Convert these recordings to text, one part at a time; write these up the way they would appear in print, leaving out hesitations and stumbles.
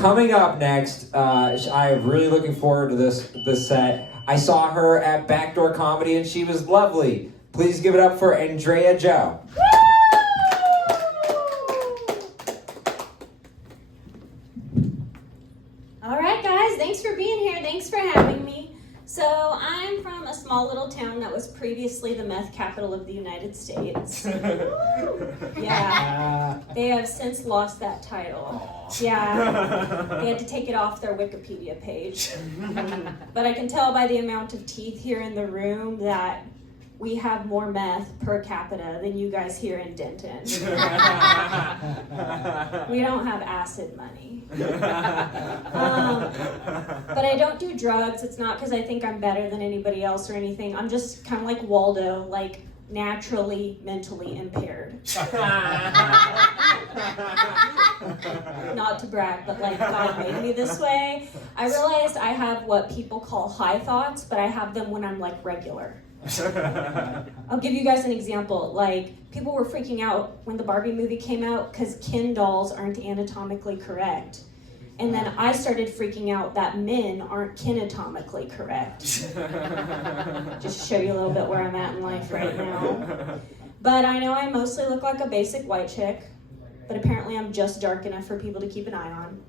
Coming up next, I'm really looking forward to this set. I saw her at Backdoor Comedy and she was lovely. Please give it up for Endrea Jo. All right, guys, thanks for being here. Thanks for having me. So I'm from a small little town that was previously the meth capital of the United States. Yeah, they have since lost that title. Yeah, they had to take it off their Wikipedia page. But I can tell by the amount of teeth here in the room that we have more meth per capita than you guys here in Denton. We don't have acid money. But I don't do drugs. It's not because I think I'm better than anybody else or anything. I'm just kind of like Waldo, like naturally mentally impaired. Not to brag, but like God made me this way. I realized I have what people call high thoughts, but I have them when I'm like regular. I'll give you guys an example. Like, people were freaking out when the Barbie movie came out because Ken dolls aren't anatomically correct. And then I started freaking out that men aren't kinatomically correct. Just to show you a little bit where I'm at in life right now. But I know I mostly look like a basic white chick, but apparently I'm just dark enough for people to keep an eye on.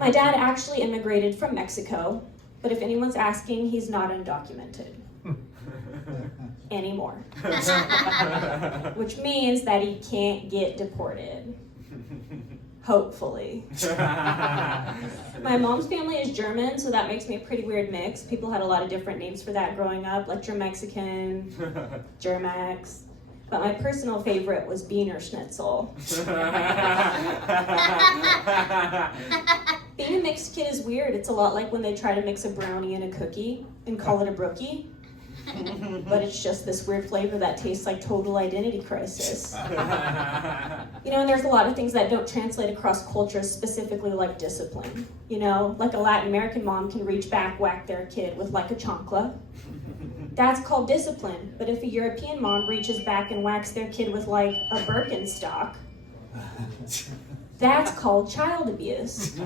My dad actually immigrated from Mexico. But if anyone's asking, he's not undocumented anymore. Which means that he can't get deported. Hopefully. My mom's family is German, so that makes me a pretty weird mix. People had a lot of different names for that growing up, like Germexican, Germex. But my personal favorite was Wiener Schnitzel. Being a mixed kid is weird. It's a lot like when they try to mix a brownie and a cookie and call it a brookie. But it's just this weird flavor that tastes like total identity crisis. You know, and there's a lot of things that don't translate across cultures, specifically like discipline. You know, like a Latin American mom can reach back, whack their kid with like a chancla. That's called discipline. But if a European mom reaches back and whacks their kid with like a Birkenstock, that's called child abuse.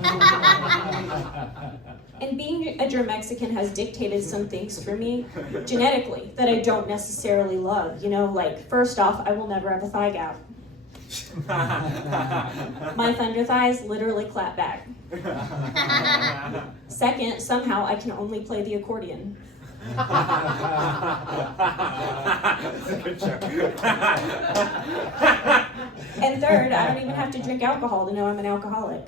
And being a Germexican has dictated some things for me genetically that I don't necessarily love. You know, like, first off, I will never have a thigh gap. My thunder thighs literally clap back. Second, somehow I can only play the accordion. Good joke. And third, I don't even have to drink alcohol to know I'm an alcoholic.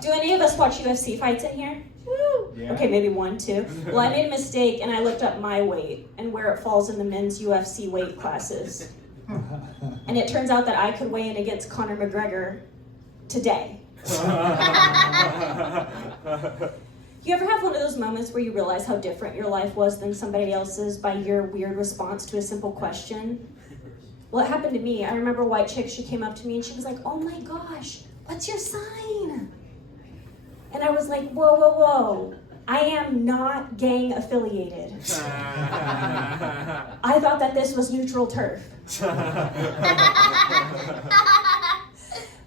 Do any of us watch UFC fights in here? Woo! Yeah. Okay, maybe one, two. Well, I made a mistake and I looked up my weight and where it falls in the men's UFC weight classes. And it turns out that I could weigh in against Conor McGregor today. You ever have one of those moments where you realize how different your life was than somebody else's by your weird response to a simple question? Well, it happened to me. I remember a white chick, she came up to me and she was like, "Oh my gosh, what's your sign?" And I was like, whoa, whoa, whoa. I am not gang affiliated. I thought that this was neutral turf.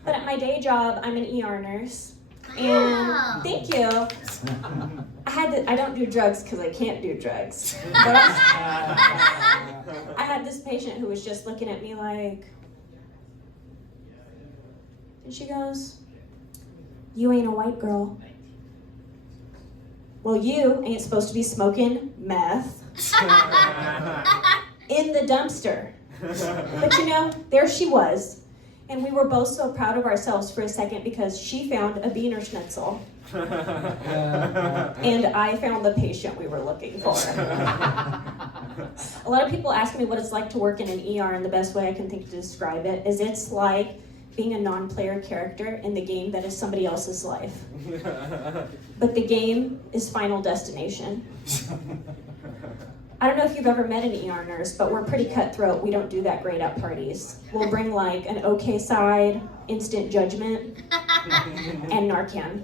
But at my day job, I'm an ER nurse. And thank you. I don't do drugs because I can't do drugs. But I had this patient who was just looking at me like, and she goes, "You ain't a white girl." Well, you ain't supposed to be smoking meth in the dumpster. But you know, there she was. And we were both so proud of ourselves for a second because she found a Wiener Schnitzel. And I found the patient we were looking for. A lot of people ask me what it's like to work in an ER, and the best way I can think to describe it is it's like being a non-player character in the game that is somebody else's life. But the game is Final Destination. I don't know if you've ever met an ER nurse, but we're pretty cutthroat. We don't do that great at parties. We'll bring like an okay side, instant judgment, and Narcan.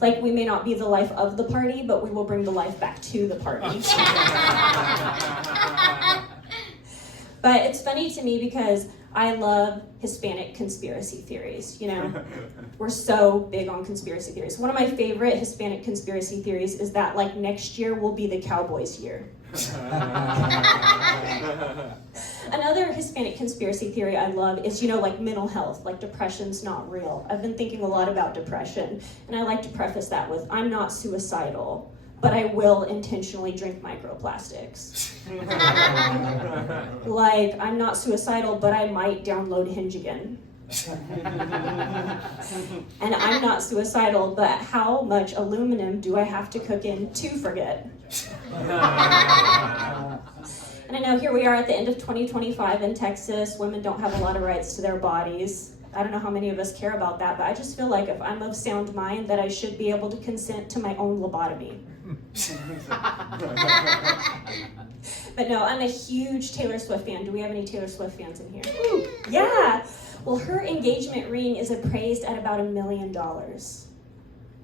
Like, we may not be the life of the party, but we will bring the life back to the party. But it's funny to me because I love Hispanic conspiracy theories, you know? We're so big on conspiracy theories. One of my favorite Hispanic conspiracy theories is that like next year will be the Cowboys' year. Another Hispanic conspiracy theory I love is, you know, like mental health, like depression's not real. I've been thinking a lot about depression, and I like to preface that with, I'm not suicidal, but I will intentionally drink microplastics. Like, I'm not suicidal, but I might download Hinge again. And I'm not suicidal, but how much aluminum do I have to cook in to forget? And I know here we are at the end of 2025 in Texas. Women don't have a lot of rights to their bodies. I don't know how many of us care about that, but I just feel like if I'm of sound mind, that I should be able to consent to my own lobotomy. But no, I'm a huge Taylor Swift fan. Do we have any Taylor Swift fans in here? Ooh, yeah. Well, her engagement ring is appraised at about $1 million,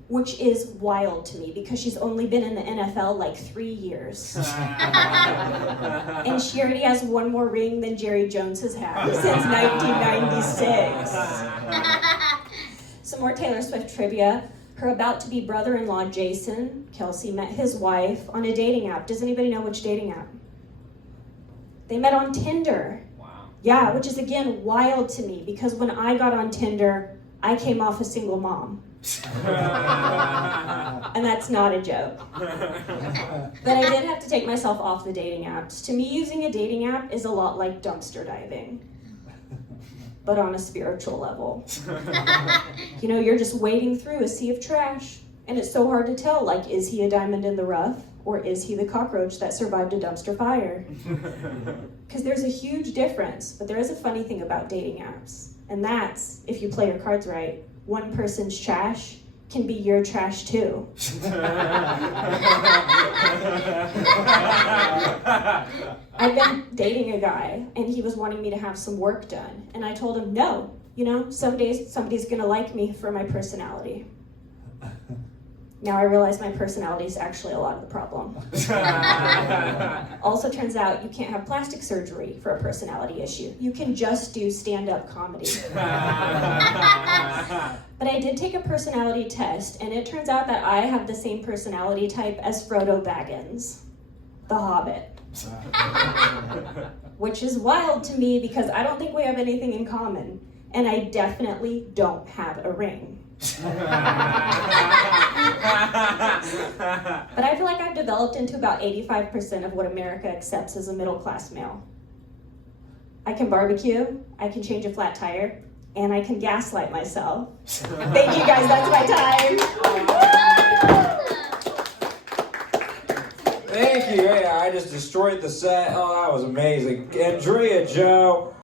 which is wild to me because she's only been in the NFL like 3 years. And she already has one more ring than Jerry Jones has had since 1996. Some more Taylor Swift trivia. Her about-to-be brother-in-law, Jason Kelsey, met his wife on a dating app. Does anybody know which dating app? They met on Tinder. Wow. Yeah, which is, again, wild to me because when I got on Tinder, I came off a single mom. And that's not a joke. But I did have to take myself off the dating apps. To me, using a dating app is a lot like dumpster diving, but on a spiritual level. You know, you're just wading through a sea of trash, and it's so hard to tell, like, is he a diamond in the rough, or is he the cockroach that survived a dumpster fire? Because there's a huge difference, but there is a funny thing about dating apps, and that's, if you play your cards right, one person's trash can be your trash too. I've been dating a guy, and he was wanting me to have some work done, and I told him, no, you know, some days somebody's gonna like me for my personality. Now I realize my personality is actually a lot of the problem. Also turns out you can't have plastic surgery for a personality issue. You can just do stand-up comedy. But I did take a personality test, and it turns out that I have the same personality type as Frodo Baggins, the Hobbit. Which is wild to me because I don't think we have anything in common, and I definitely don't have a ring. But I feel like I've developed into about 85% of what America accepts as a middle-class male. I can barbecue, I can change a flat tire, and I can gaslight myself. Thank you guys, that's my time. Thank you. Yeah, I just destroyed the set. Oh, that was amazing. Endrea Jo.